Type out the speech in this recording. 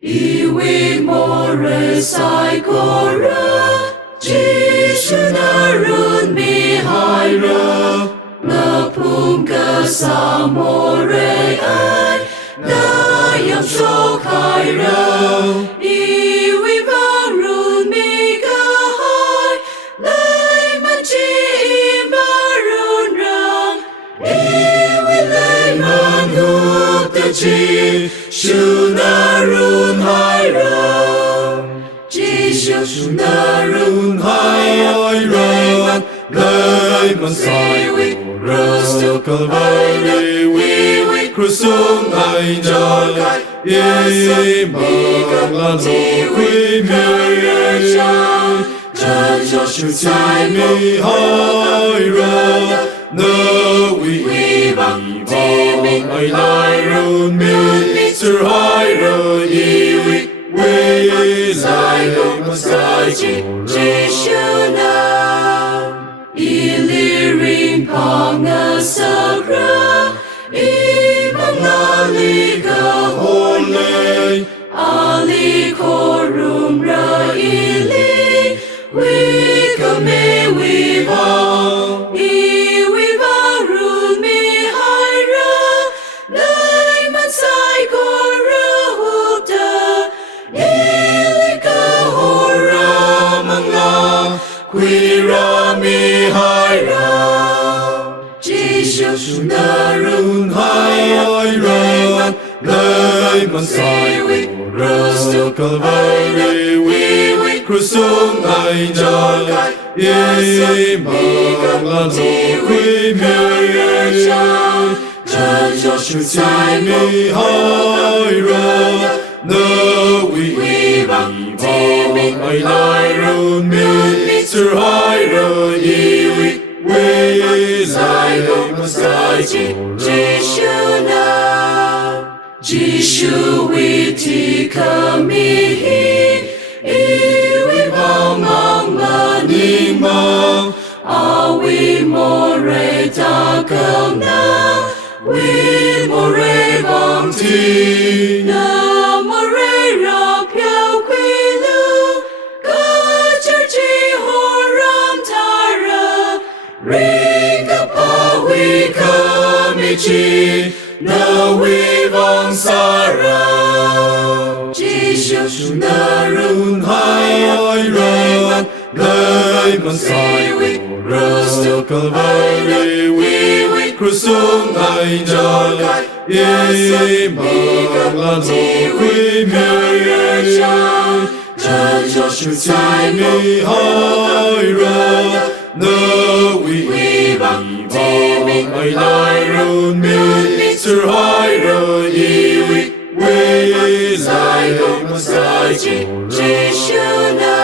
以为莫瑞塞过热，只是那人米海热，那碰个萨莫瑞爱，那样说开热，以为望人米个海，来满记马人让，以为来满路的记。是那人海人，只是那人海人，来满塞维，Kristu Kalvari we Kristung ai jai, ye mang lan hui mi jai, 这就是在mi hai人，那为望爱来人民。是海人以为未来我在只是那一粒人旁的色热，一帮那里个火雷，阿里可容热一粒，为个没为望。quy ra mi hai ra chỉ是那人海人来满塞维 Kristu Kalvari we Kristung ai jai, ye mang lan hui mi jai, 这就是在mi hai ra 那为望爱来人民。是海人以为未来我在只是那，只是为提可米，以为帮忙了你们，啊为莫瑞大更难，为莫瑞忘记那莫瑞让飘归了，各自己。Ringa pawi kamichi na wivang sara, 只是那人海人来满塞维 Kristu Kalvari we Kristung ai jai, ye mang lan hui mi jai, 这就是在mi hai人。那为望爱来人民，是海人以为未来我在只是那。